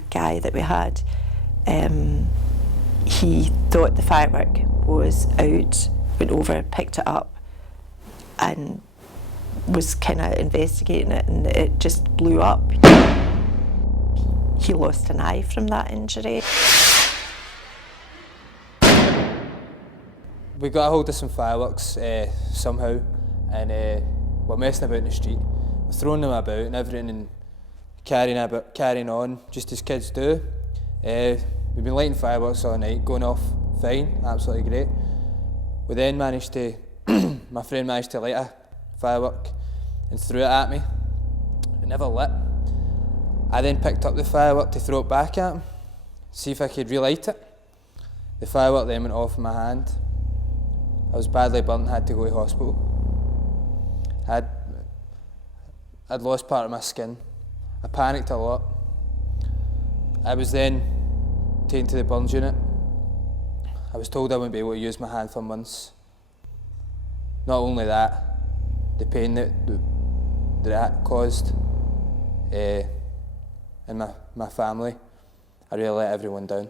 a guy that we had, he thought the firework was out, went over, picked it up and was kind of investigating it, and it just blew up. He lost an eye from that injury. We got a hold of some fireworks somehow, and we're messing about in the street. We're throwing them about and everything and carrying on, just as kids do. We've been lighting fireworks all night, going off fine, absolutely great. We then managed to, my friend managed to light a firework and threw it at me. It never lit. I then picked up the firework to throw it back at him, see if I could relight it. The firework then went off in my hand. I was badly burnt and had to go to hospital. I'd lost part of my skin. I panicked a lot. I was then taken to the burns unit. I was told I wouldn't be able to use my hand for months. Not only that, the pain that caused in my family, I really let everyone down.